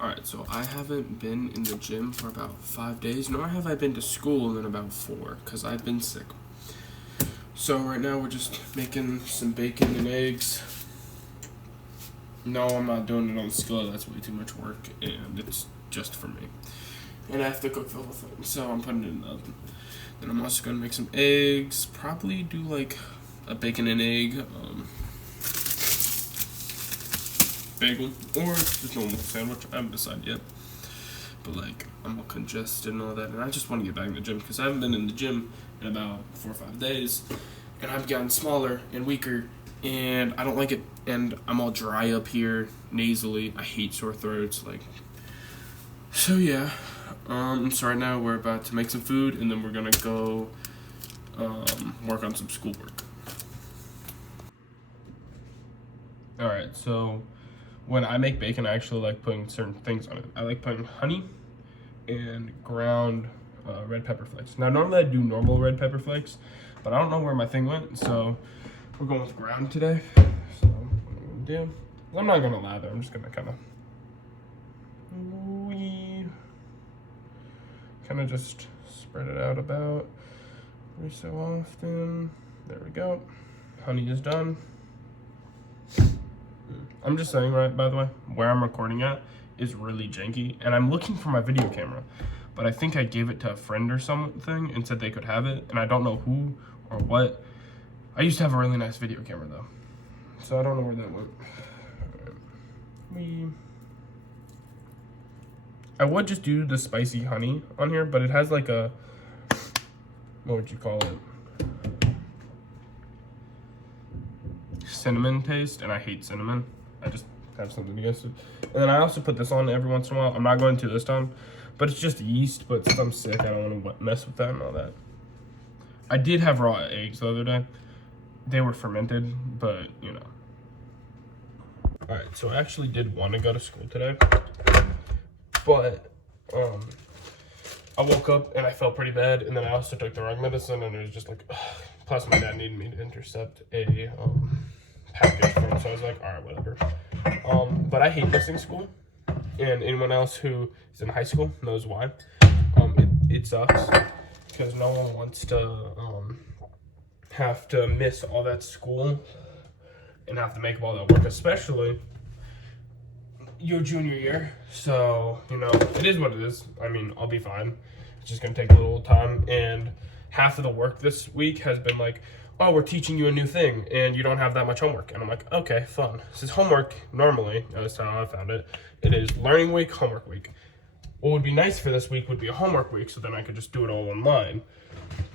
Alright, so I haven't been in the gym for about 5 days, nor have I been to school in about 4, because I've been sick. So right now we're just making some bacon and eggs. No, I'm not doing it on the skillet, that's way too much work, and it's just for me. And I have to cook the whole thing, so I'm putting it in the oven. Then I'm also going to make some eggs, probably do like a bacon and egg bagel, or just normal sandwich. I haven't decided yet. But like, I'm all congested and all that, and I just want to get back in the gym because I haven't been in the gym in about 4 or 5 days, and I've gotten smaller and weaker, and I don't like it, and I'm all dry up here, nasally. I hate sore throats, like. So yeah, so right now we're about to make some food, and then we're gonna go work on some schoolwork. All right, so when I make bacon, I actually like putting certain things on it. I like putting honey and ground red pepper flakes. Now, normally I do normal red pepper flakes, but I don't know where my thing went, so we're going with ground today. So what I'm gonna do, I'm not gonna lather, I'm just gonna kind of just spread it out about every so often. There we go. Honey is done. I'm just saying, right, by the way, where I'm recording at is really janky, and I'm looking for my video camera, but I think I gave it to a friend or something and said they could have it, and I don't know who or what. I used to have a really nice video camera, though, so I don't know where that went. I would just do the spicy honey on here, but it has like a, what would you call it? Cinnamon taste, and I hate cinnamon. I just have something against it. And then I also put this on every once in a while. I'm not going to this time, but it's just yeast. But since I'm sick, I don't want to mess with that and all that. I did have raw eggs the other day. They were fermented, but you know. All right, so I actually did want to go to school today, but I woke up and I felt pretty bad, and then I also took the wrong medicine, and it was just like, ugh. Plus my dad needed me to intercept a package for him, so I was like, all right, whatever. But I hate missing school, and anyone else who is in high school knows why. It sucks because no one wants to have to miss all that school and have to make up all that work, especially your junior year. So, you know, it is what it is. I mean, I'll be fine. It's just gonna take a little time, and half of the work this week has been like, oh, we're teaching you a new thing and you don't have that much homework. And I'm like, okay, fun. This is homework normally, that's how I found it. It is learning week, homework week. What would be nice for this week would be a homework week, so then I could just do it all online.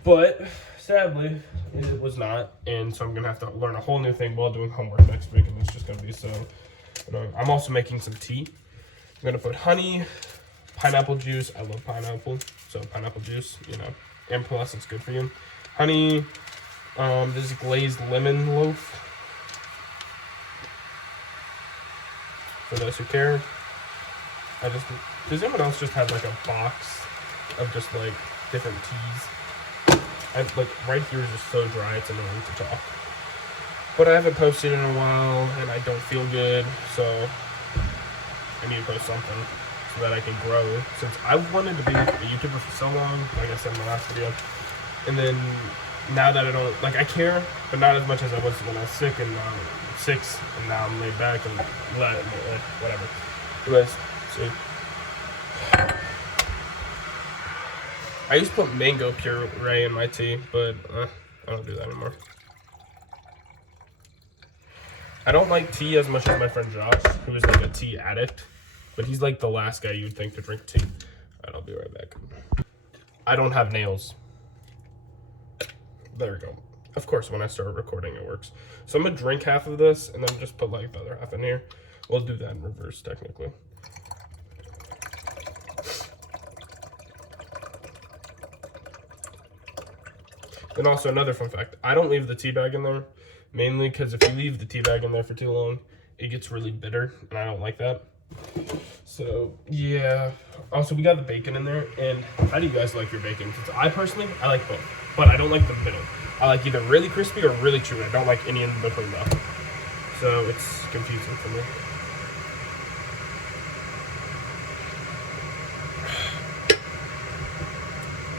But sadly, it was not. And so I'm gonna have to learn a whole new thing while doing homework next week, and it's just gonna be so annoying. I'm also making some tea. I'm gonna put honey, pineapple juice. I love pineapple, so pineapple juice, you know. And plus, it's good for you. Honey, this is glazed lemon loaf. For those who care. Does anyone else just have like a box of just like different teas? Like right here is just so dry, it's annoying to talk. But I haven't posted in a while, and I don't feel good, so I need to post something so that I can grow, since I've wanted to be a YouTuber for so long, like I said in my last video. And then now that I don't, like, I care, but not as much as I was when I was sick, and now I'm laid back and whatever. Anyways, see. I used to put mango puree in my tea, but I don't do that anymore. I don't like tea as much as my friend Josh, who is like a tea addict. But he's like the last guy you'd think to drink tea. Alright, I'll be right back. I don't have nails. There we go. Of course, when I start recording, it works. So I'm gonna drink half of this and then just put like the other half in here. We'll do that in reverse, technically. And also another fun fact, I don't leave the tea bag in there, mainly because if you leave the tea bag in there for too long, it gets really bitter, and I don't like that. So yeah, also we got the bacon in there. And how do you guys like your bacon? Because I personally, I like both, but I don't like the middle. I like either really crispy or really chewy. I don't like any in between though, so it's confusing for me.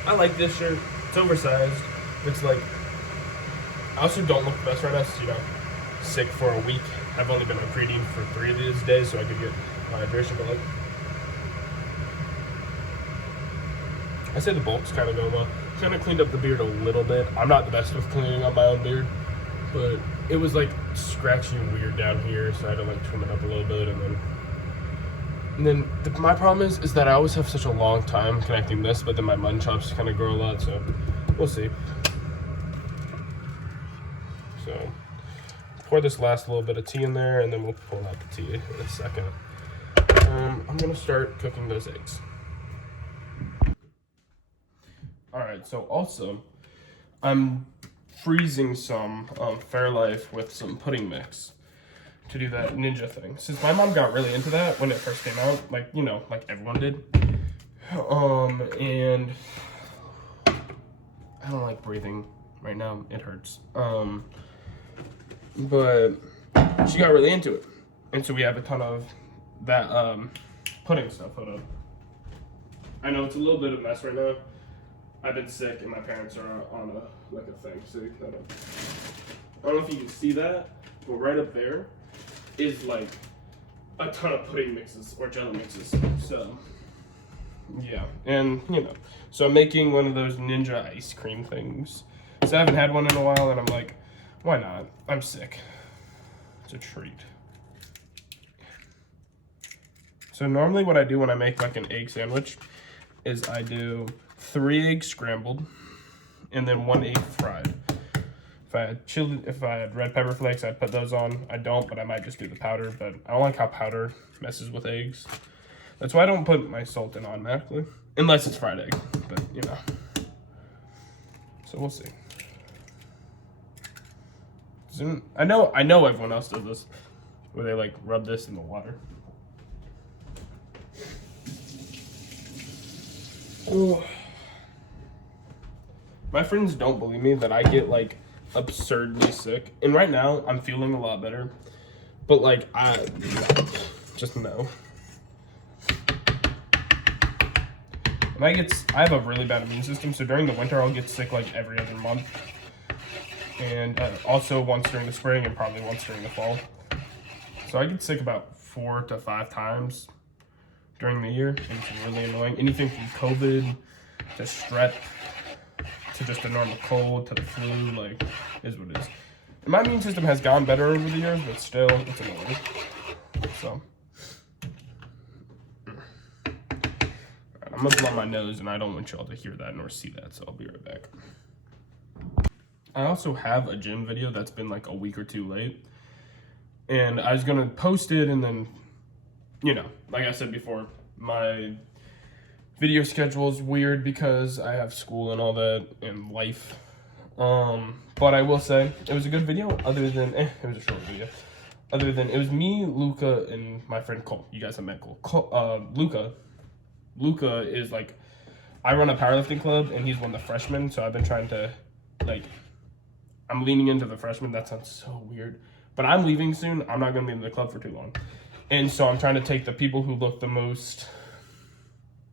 I like this shirt. It's oversized. It's like, I also don't look the best right now, so, you know, sick for a week. I've only been on creatine for 3 of these days, so I could get hydration, but like, I say the bulk's kind of going well. Kind of cleaned up the beard a little bit. I'm not the best with cleaning up my own beard, but it was like scratchy and weird down here, so I had to like trim it up a little bit, and then my problem is that I always have such a long time connecting this, but then my mutton chops kind of grow a lot, so we'll see. So pour this last little bit of tea in there, and then we'll pull out the tea in a second. I'm gonna start cooking those eggs. All right, so also, I'm freezing some Fairlife with some pudding mix to do that ninja thing. Since my mom got really into that when it first came out, like, you know, like everyone did. And I don't like breathing right now, it hurts. But she got really into it. And so we have a ton of that pudding stuff. Hold up. I know it's a little bit of a mess right now. I've been sick and my parents are on a thing, so I don't know if you can see that, but right up there is like a ton of pudding mixes or jello mixes. So yeah, and you know, so I'm making one of those ninja ice cream things. So I haven't had one in a while, and I'm like, why not? I'm sick. It's a treat. So normally what I do when I make like an egg sandwich is I do 3 eggs scrambled and then 1 egg fried. If I had red pepper flakes, I'd put those on. I don't, but I might just do the powder, but I don't like how powder messes with eggs. That's why I don't put my salt in automatically, unless it's fried egg, but you know. So we'll see. I know everyone else does this, where they like rub this in the water. Oh. My friends don't believe me that I get like absurdly sick, and right now I'm feeling a lot better, but like I just know. And I have a really bad immune system, so during the winter I'll get sick like every other month, and also once during the spring and probably once during the fall. So I get sick about 4 to 5 times during the year, and it's really annoying. Anything from COVID to strep to just a normal cold to the flu, like, is what it is. And my immune system has gotten better over the years, but still, it's annoying. So, right, I'm gonna blow my nose, and I don't want y'all to hear that nor see that, so I'll be right back. I also have a gym video that's been like a week or 2 late, and I was gonna post it, and then, you know, like I said before, my video schedule is weird because I have school and all that and life. But I will say it was a good video, other than it was a short video. Other than it was me, Luca, and my friend Cole. You guys have met Cole. Luca is like, I run a powerlifting club and he's one of the freshmen, so I've been trying to like, I'm leaning into the freshmen. That sounds so weird, but I'm leaving soon. I'm not gonna be in the club for too long. And so I'm trying to take the people who look the most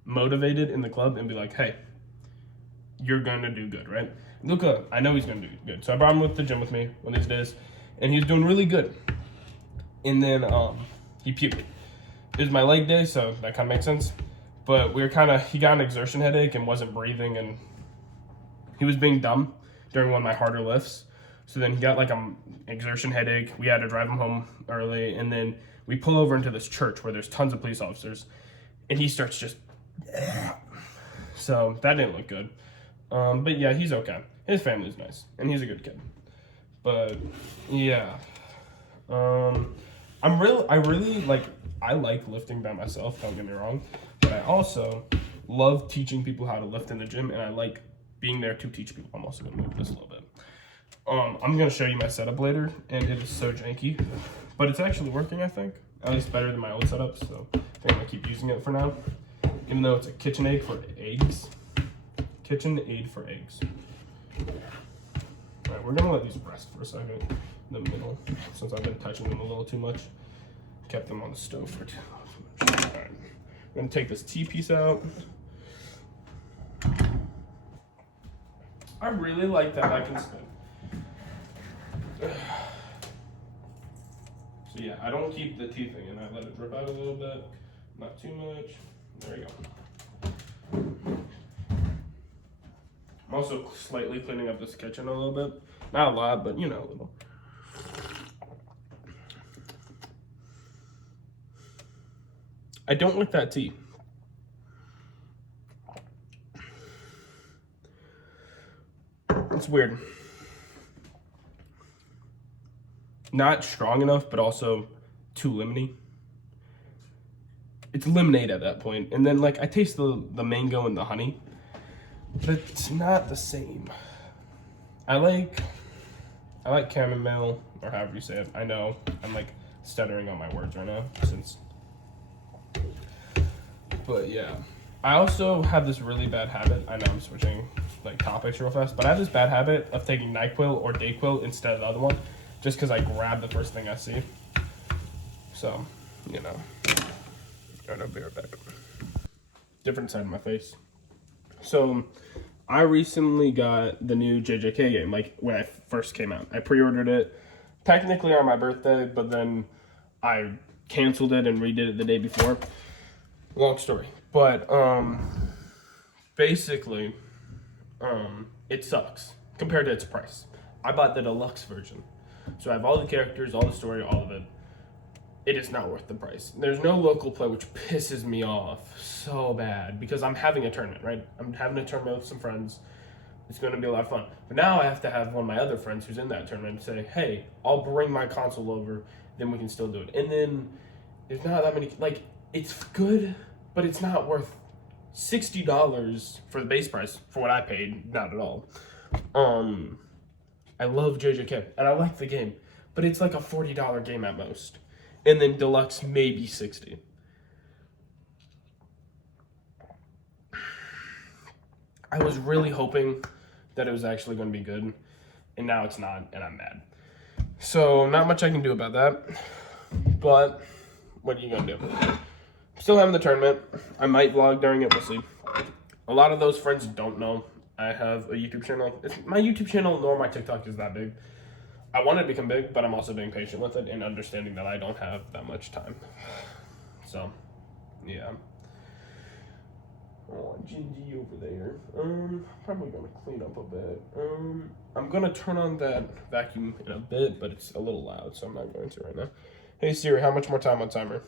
motivated in the club and be like, hey, you're gonna do good, right? Luca, I know he's gonna do good. So I brought him with the gym with me one of these days, and he's doing really good. And then he puked. It was my leg day, so that kind of makes sense. But he got an exertion headache and wasn't breathing, and he was being dumb during one of my harder lifts. So then he got like an exertion headache. We had to drive him home early, and then we pull over into this church where there's tons of police officers, and he starts just, so that didn't look good. But yeah, he's okay. His family's nice, and he's a good kid. But yeah, I like lifting by myself, don't get me wrong, but I also love teaching people how to lift in the gym, and I like being there to teach people. I'm also gonna move this a little bit. I'm gonna show you my setup later, and it is so janky, but it's actually working, I think. At least better than my old setup, so I think I'm gonna keep using it for now. Even though it's a KitchenAid for eggs. KitchenAid for eggs. Alright, we're gonna let these rest for a second in the middle, since I've been touching them a little too much. Kept them on the stove for too much. Alright, I'm gonna take this T piece out. I really like that I can spin. So yeah, I don't keep the tea thing and I let it drip out a little bit. Not too much. There you go. I'm also slightly cleaning up this kitchen a little bit. Not a lot, but you know, a little. I don't like that tea. It's weird. Not strong enough, but also too lemony. It's lemonade at that point. And then like I taste the mango and the honey, but it's not the same. I like chamomile, or however you say it. I know I'm like stuttering on my words right now but yeah. I also have this really bad habit. I know I'm switching like topics real fast, but I have this bad habit of taking NyQuil or DayQuil instead of the other one, just because I grab the first thing I see. So, you know. I'll be right back. Different side of my face. So, I recently got the new JJK game, like when it first came out. I pre-ordered it technically on my birthday, but then I canceled it and redid it the day before. Long story. But, basically, it sucks compared to its price. I bought the deluxe version. So I have all the characters, all the story, all of it. It is not worth the price. There's no local play, which pisses me off so bad because I'm having a tournament, right? I'm having a tournament with some friends. It's going to be a lot of fun. But now I have to have one of my other friends who's in that tournament say, hey, I'll bring my console over, then we can still do it. And then there's not that many, like, it's good, but it's not worth $60 for the base price for what I paid. Not at all. I love JJK, and I like the game, but it's like a $40 game at most. And then deluxe maybe $60. I was really hoping that it was actually going to be good, and now it's not, and I'm mad. So not much I can do about that, but what are you going to do? Still having the tournament. I might vlog during it, we'll see. A lot of those friends don't know I have a YouTube channel. My YouTube channel nor my TikTok is that big. I want it to become big, but I'm also being patient with it and understanding that I don't have that much time. So, yeah. Oh, Gingy over there. Probably gonna clean up a bit. I'm gonna turn on that vacuum in a bit, but it's a little loud, so I'm not going to right now. Hey Siri, how much more time on timer?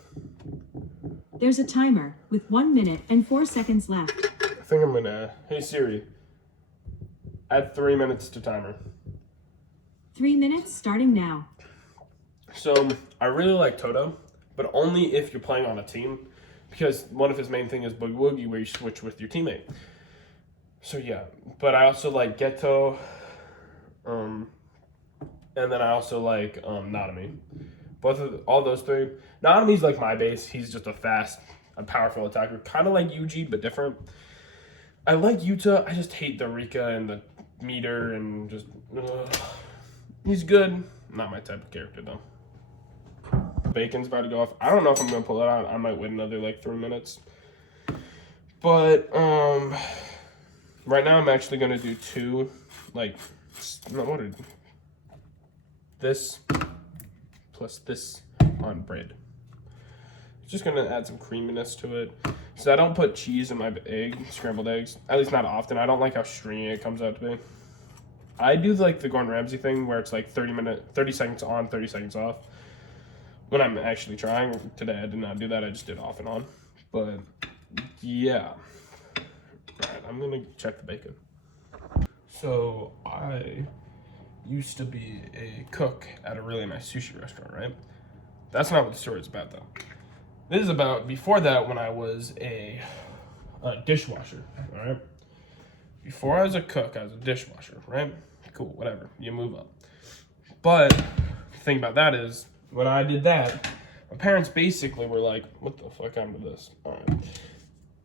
There's a timer with 1 minute and 4 seconds left. I think I'm gonna, hey Siri, add 3 minutes to timer. 3 minutes starting now. So I really like Toto, but only if you're playing on a team, because one of his main thing is Boogie Woogie, where you switch with your teammate. So yeah, but I also like Geto, and then I also like Nanami. All those three. Nanami's like my base. He's just a fast, a powerful attacker, kind of like Yuji, but different. I like Yuta. I just hate the Rika and the meter and just. He's good. Not my type of character though. Bacon's about to go off. I don't know if I'm gonna pull it out. I might wait another like 3 minutes. But right now I'm actually gonna do two, like, this plus this on bread. Just gonna add some creaminess to it. So I don't put cheese in my scrambled eggs. At least not often. I don't like how stringy it comes out to be. I do like the Gordon Ramsay thing where it's like 30 seconds on, 30 seconds off. When I'm actually trying. Today I did not do that. I just did off and on. But yeah. Alright, I'm gonna check the bacon. So I used to be a cook at a really nice sushi restaurant, right? That's not what the story is about though. This is about before that when I was a dishwasher, all right? Before I was a cook, I was a dishwasher, right? Cool, whatever, you move up. But the thing about that is, when I did that, my parents basically were like, what the fuck happened to this? All right.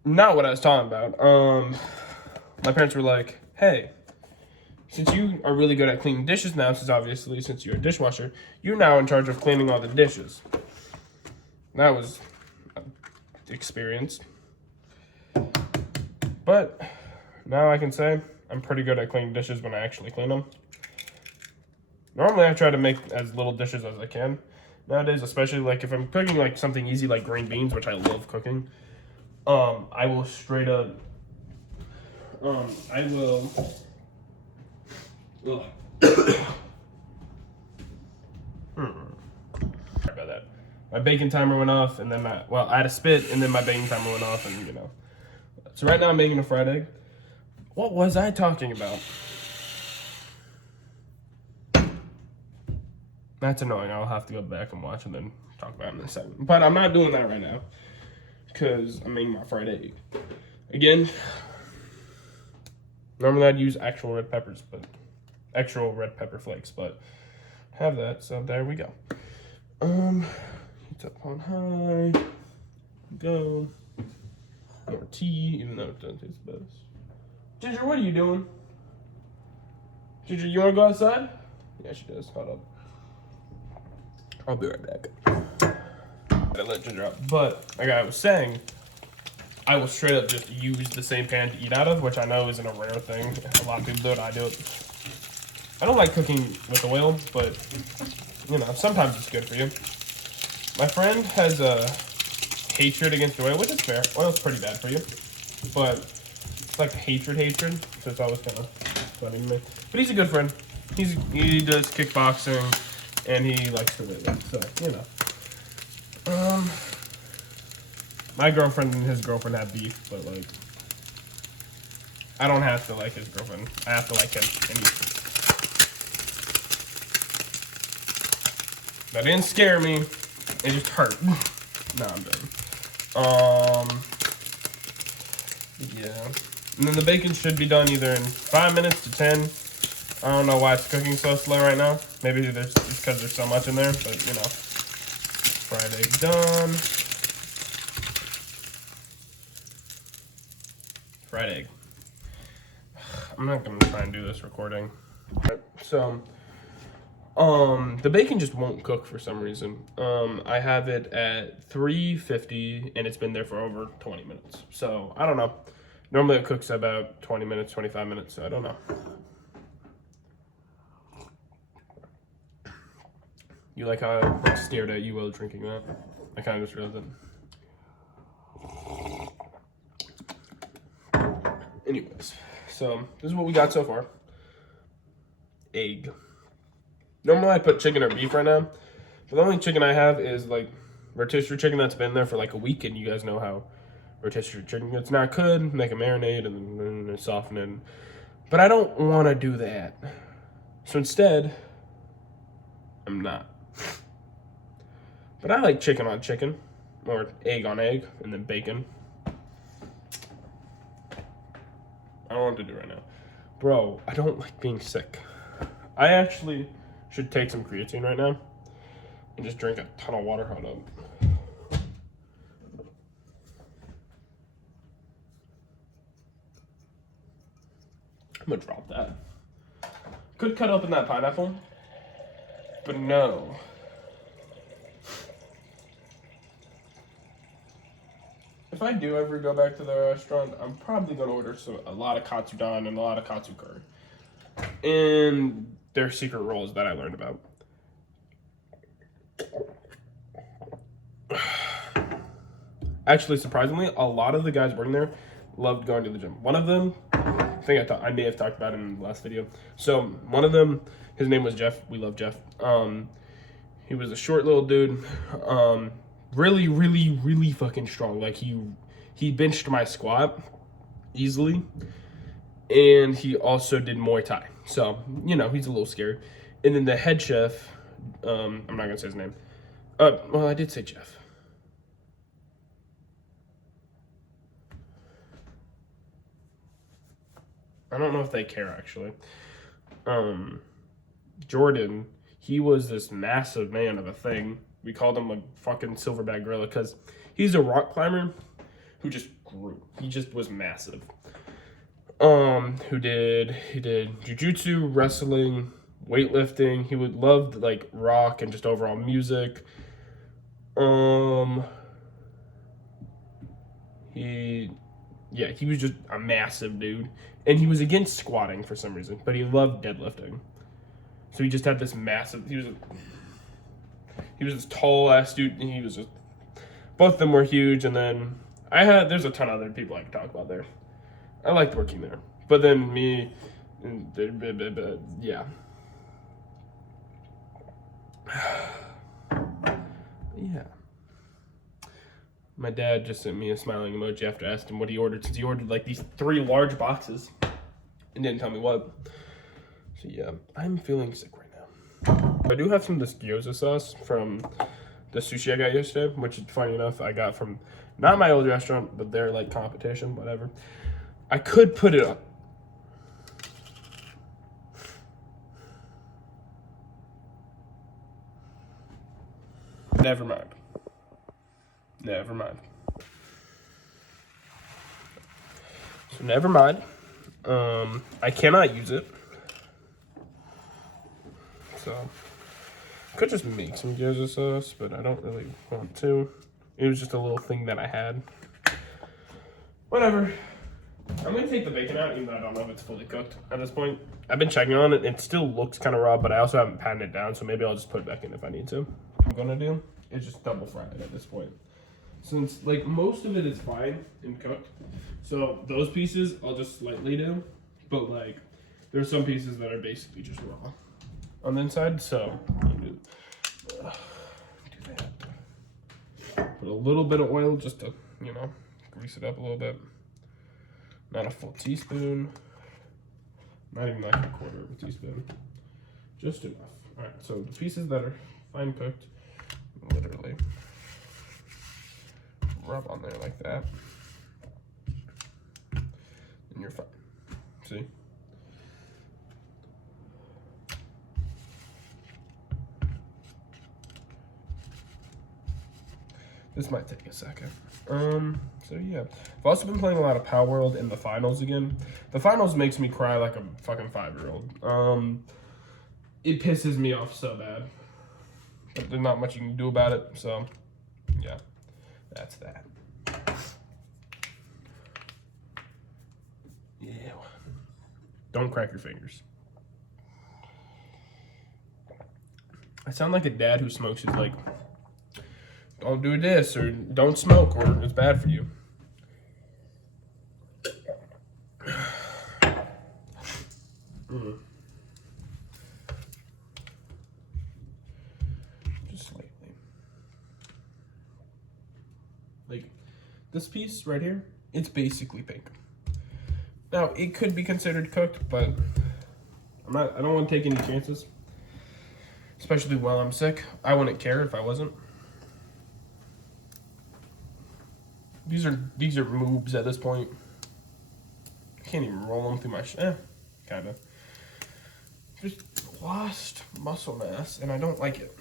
Not what I was talking about. My parents were like, hey, since you are really good at cleaning dishes now, since you're a dishwasher, you're now in charge of cleaning all the dishes. That was experience. But now I can say I'm pretty good at cleaning dishes when I actually clean them. Normally, I try to make as little dishes as I can nowadays, especially like if I'm cooking like something easy like green beans, which I love cooking. I will straight up. I will. Ugh. Sorry about that. My baking timer went off, and then I had a spit, and then my baking timer went off, and So right now I'm making a fried egg. What was I talking about? That's annoying. I'll have to go back and watch and then talk about it in a second. But I'm not doing that right now because I'm making my fried egg. Again, normally I'd use actual red peppers, but actual red pepper flakes, but I have that, so there we go. Heat up on high. Go. More tea, even though it doesn't taste the best. Ginger, what are you doing? Ginger, you want to go outside? Yeah, she does. Hold up. I'll be right back. I let Ginger out. But, like I was saying, I will straight up just use the same pan to eat out of, which I know isn't a rare thing. A lot of people do it. I do it. I don't like cooking with oil, but, sometimes it's good for you. My friend has a hatred against oil, which is fair. Oil's pretty bad for you. But it's like hatred, so it's always kind of funny to me. But he's a good friend. He does kickboxing, and he likes to live it, so, my girlfriend and his girlfriend have beef, but, like, I don't have to like his girlfriend. I have to like him. That didn't scare me. It just hurt. No, I'm done. Yeah. And then the bacon should be done either in 5 minutes to 10. I don't know why it's cooking so slow right now. Maybe it's because there's so much in there, but, fried egg done. Fried egg. I'm not going to try and do this recording. So, the bacon just won't cook for some reason. I have it at 350 and it's been there for over 20 minutes. So, I don't know. Normally it cooks about 20 minutes, 25 minutes, so I don't know. You like how I stared at you while drinking that? I kind of just realized it. Anyways, so this is what we got so far. Egg. Normally I put chicken or beef right now, but the only chicken I have is like rotisserie chicken that's been there for like a week, and you guys know how rotisserie chicken gets. Now I could make a marinade and then soften it, but I don't want to do that. So instead, I'm not. But I like chicken on chicken, or egg on egg, and then bacon. I don't want to do it right now. Bro, I don't like being sick. I actually should take some creatine right now and just drink a ton of water. Hold up. I'm gonna drop that. Could cut open that pineapple, but no. If I do ever go back to the restaurant, I'm probably gonna order a lot of katsudon and a lot of katsu curry. And their secret rolls that I learned about. Actually, surprisingly, a lot of the guys working there loved going to the gym. One of them, I think I may have talked about it in the last video. So one of them, his name was Jeff. We love Jeff. He was a short little dude. Really, really, really fucking strong. Like he benched my squat easily. And he also did Muay Thai. So, he's a little scared. And then the head chef, I'm not going to say his name. Well, I did say Jeff. I don't know if they care, actually. Jordan, he was this massive man of a thing. We called him a fucking silverback gorilla because he's a rock climber who just grew. He just was massive. He did jiu-jitsu, wrestling, weightlifting. He would love like rock and just overall music. He he was just a massive dude. And he was against squatting for some reason, but he loved deadlifting. So he just had this massive, he was this tall ass dude, and he was just, both of them were huge. And then there's a ton of other people I could talk about there. I liked working there. But then me, yeah. Yeah. My dad just sent me a smiling emoji after I asked him what he ordered, since he ordered like these 3 large boxes and didn't tell me what. So yeah, I'm feeling sick right now. I do have some of this gyoza sauce from the sushi I got yesterday, which is funny enough I got from not my old restaurant, but their like competition, whatever. I could put it up. Never mind. Never mind. So never mind. I cannot use it. So could just make some gyoza sauce, but I don't really want to. It was just a little thing that I had. Whatever. I'm gonna take the bacon out, even though I don't know if it's fully cooked at this point. I've been checking on it. It still looks kind of raw, but I also haven't patted it down, so maybe I'll just put it back in if I need to. What I'm gonna do is just double fry it at this point. Since like most of it is fine and cooked, so those pieces I'll just slightly do, but like there's some pieces that are basically just raw on the inside. So do that. Put a little bit of oil just to, you know, grease it up a little bit. Not a full teaspoon. Not even like a quarter of a teaspoon. Just enough. All right. So the pieces that are fine cooked, literally rub on there like that, and you're fine. See? This might take a second. So yeah. I've also been playing a lot of Power World in the finals again. The finals makes me cry like a fucking 5-year-old. It pisses me off so bad. But there's not much you can do about it, so yeah. That's that. Yeah. Don't crack your fingers. I sound like a dad who smokes who's like, don't do this, or don't smoke, or it's bad for you. Just slightly. Like, this piece right here, it's basically pink. Now, it could be considered cooked, but I don't want to take any chances. Especially while I'm sick. I wouldn't care if I wasn't. These are moobs at this point. I can't even roll them through my kinda. Just lost muscle mass, and I don't like it.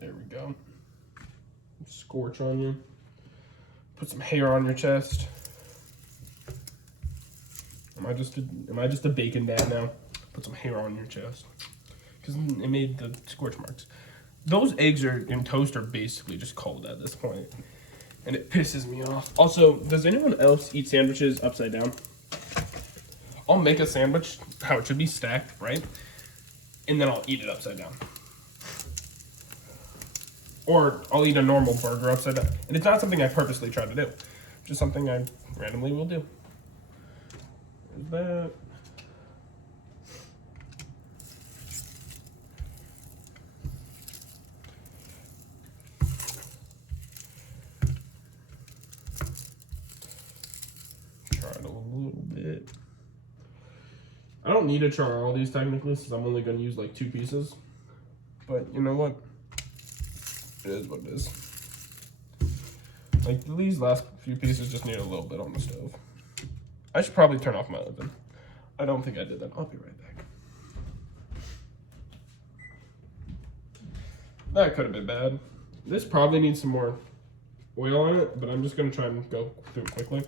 There we go. Scorch on you. Put some hair on your chest. Am I just a bacon dad now? Put some hair on your chest. Because it made the scorch marks. Those eggs in toast are basically just cold at this point. And it pisses me off. Also, does anyone else eat sandwiches upside down? I'll make a sandwich how it should be stacked, right? And then I'll eat it upside down. Or I'll eat a normal burger upside down. And it's not something I purposely try to do. Just something I randomly will do. There's that. Try it a little bit. I don't need to char all these technically, since I'm only going to use like 2 pieces. But you know what? It is what it is. Like, these last few pieces just need a little bit on the stove. I should probably turn off my oven. I don't think I did that. I'll be right back. That could have been bad. This probably needs some more oil on it, but I'm just going to try and go through it quickly.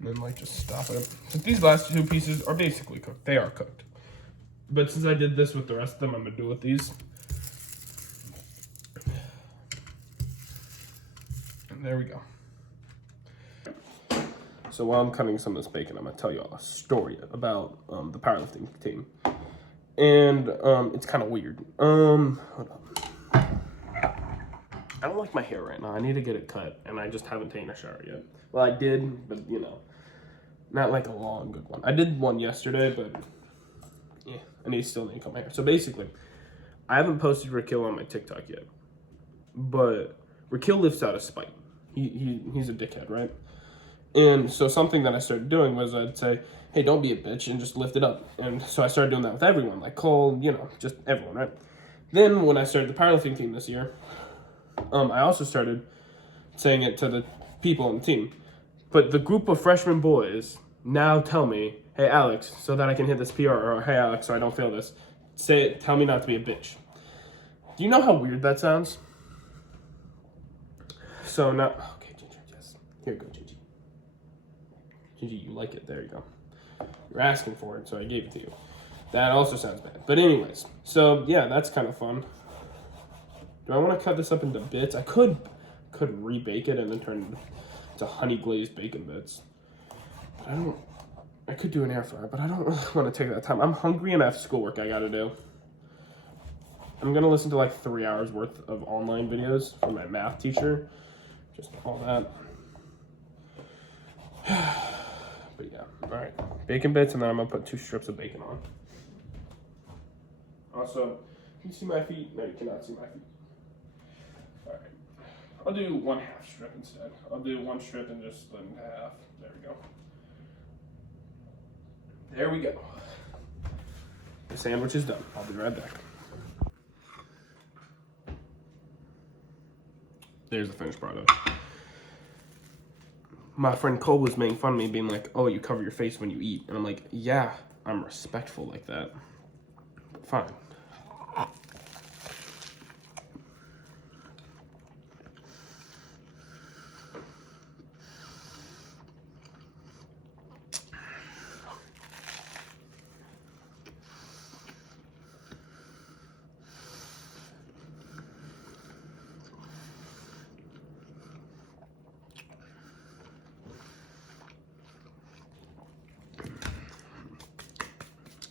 And then, like, just stop it. Since these last 2 pieces are basically cooked. They are cooked. But since I did this with the rest of them, I'm gonna do it with these. And there we go. So while I'm cutting some of this bacon, I'm gonna tell you all a story about the powerlifting team. And it's kind of weird. Hold on. I don't like my hair right now. I need to get it cut, and I just haven't taken a shower yet. Well, I did, but you know, not like a long, good one. I did one yesterday, but yeah, I still need to cut my hair. So basically, I haven't posted Rakil on my TikTok yet, but Rakil lifts out of spite. He's a dickhead, right? And so something that I started doing was I'd say, hey, don't be a bitch and just lift it up. And so I started doing that with everyone, like Cole, you know, just everyone, right? Then when I started the powerlifting team this year, I also started saying it to the people on the team. But the group of freshman boys now tell me, hey, Alex, so that I can hit this PR, or hey, Alex, so I don't fail this, tell me not to be a bitch. Do you know how weird that sounds? So now, okay, Ginger, yes. Here you go, Ginger. Ginger, you like it. There you go. You're asking for it, so I gave it to you. That also sounds bad. But anyways, so yeah, that's kind of fun. Do I want to cut this up into bits? I could rebake it and then turn it into honey glazed bacon bits. But I could do an air fryer, but I don't really want to take that time. I'm hungry and I have schoolwork I gotta do. I'm gonna listen to like 3 hours worth of online videos from my math teacher. Just all that. But yeah, all right. Bacon bits, and then I'm gonna put 2 strips of bacon on. Also, can you see my feet? No, you cannot see my feet. All right. I'll do 1/2 strip instead. I'll do 1 strip and just split into half. There we go. There we go. The sandwich is done. I'll be right back. There's the finished product. My friend Cole was making fun of me, being like, oh, you cover your face when you eat. And I'm like, yeah, I'm respectful like that. But fine.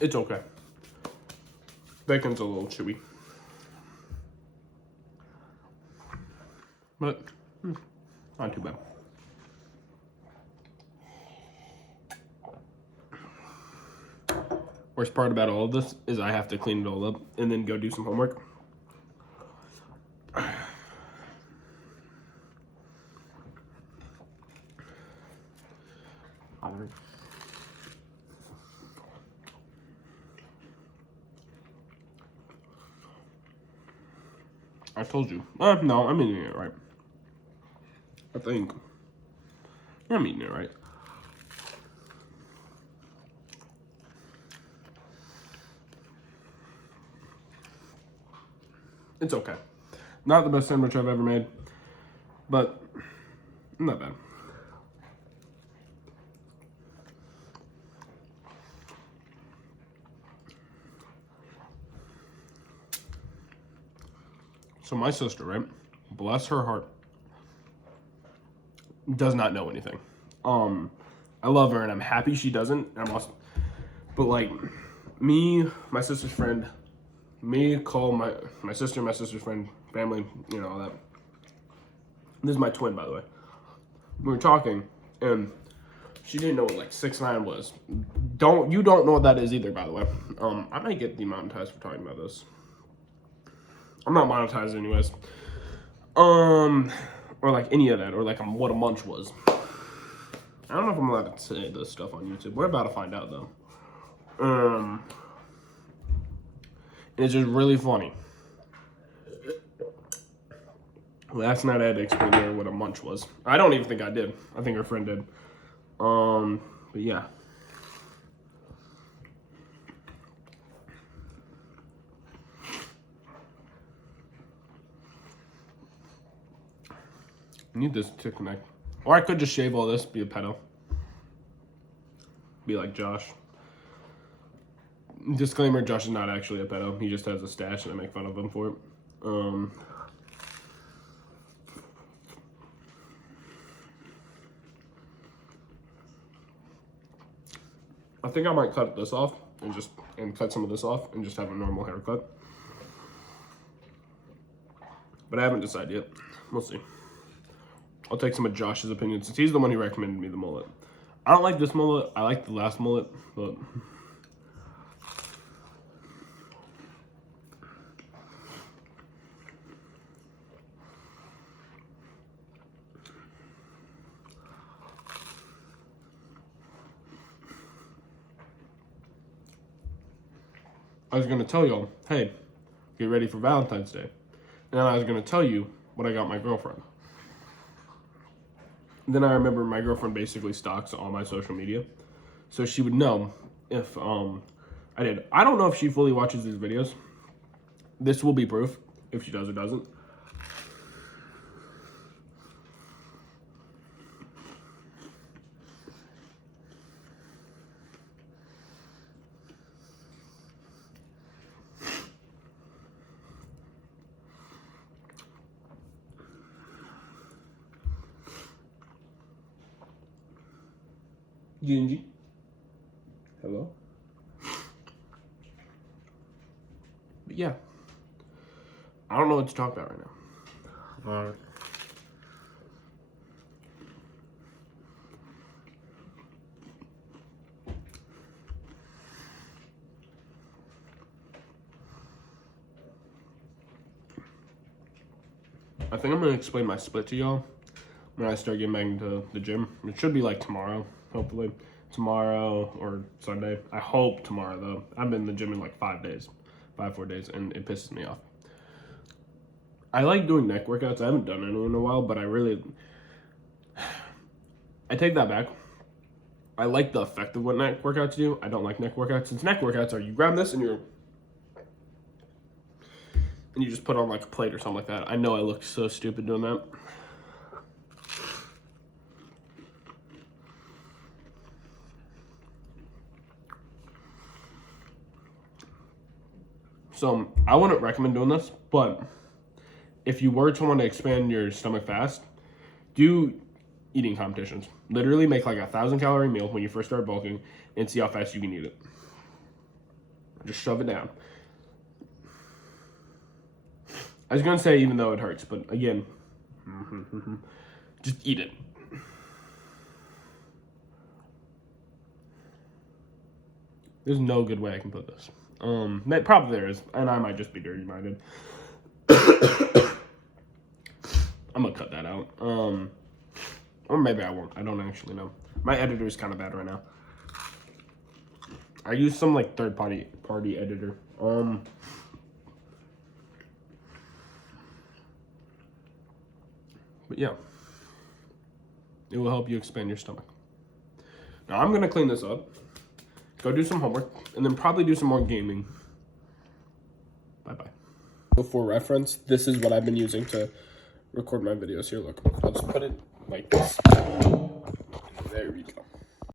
It's okay. Bacon's a little chewy. But, not too bad. Worst part about all of this is I have to clean it all up and then go do some homework. I told you. No, I'm eating it right. I think. Yeah, I'm eating it right. It's okay. Not the best sandwich I've ever made, but not bad. So my sister, right? Bless her heart, does not know anything. I love her and I'm happy she doesn't. And I'm also, but like me, my sister's friend, me, Cole, my sister, my sister's friend, family, you know, all that. This is my twin, by the way. We were talking and she didn't know what like 6'9" was. You don't know what that is either, by the way. I might get demonetized for talking about this. I'm not monetized anyways. Or like any of that, or like what a munch was. I don't know if I'm allowed to say this stuff on YouTube. We're about to find out though. And it's just really funny. Last night I had to explain to her what a munch was. I don't even think I did. I think her friend did. But yeah. I need this to connect. Or I could just shave all this, be a pedo. Be like Josh. Disclaimer, Josh is not actually a pedo. He just has a stash and I make fun of him for it. I think I might cut this off and cut some of this off and just have a normal haircut. But I haven't decided yet. We'll see. I'll take some of Josh's opinions since he's the one who recommended me the mullet. I don't like this mullet. I like the last mullet, but I was gonna tell y'all, hey, get ready for Valentine's Day. And then I was gonna tell you what I got my girlfriend. Then I remember my girlfriend basically stalks all my social media. So she would know if I did. I don't know if she fully watches these videos. This will be proof if she does or doesn't. Gingy. Hello? But yeah. I don't know what to talk about right now. I think I'm going to explain my split to y'all when I start getting back into the gym. It should be like tomorrow, hopefully. Tomorrow or Sunday. I hope tomorrow, though. I've been in the gym in like 4 days, and it pisses me off. I like doing neck workouts. I haven't done any in a while, but I take that back. I like the effect of what neck workouts do. I don't like neck workouts. Since neck workouts are you grab this and you just put on like a plate or something like that. I know I look so stupid doing that. So I wouldn't recommend doing this, but if you were to want to expand your stomach fast, do eating competitions. Literally make like 1,000-calorie meal when you first start bulking and see how fast you can eat it. Just shove it down. I was gonna say even though it hurts, but again, just eat it. There's no good way I can put this. Probably there is, and I might just be dirty-minded. I'm gonna cut that out. Or maybe I won't. I don't actually know. My editor is kind of bad right now. I use some like third-party editor. But yeah, it will help you expand your stomach. Now I'm gonna clean this up, go do some homework, and then probably do some more gaming. Bye-bye. For reference, this is what I've been using to record my videos. Here, look. I'll just put it like this. There we go.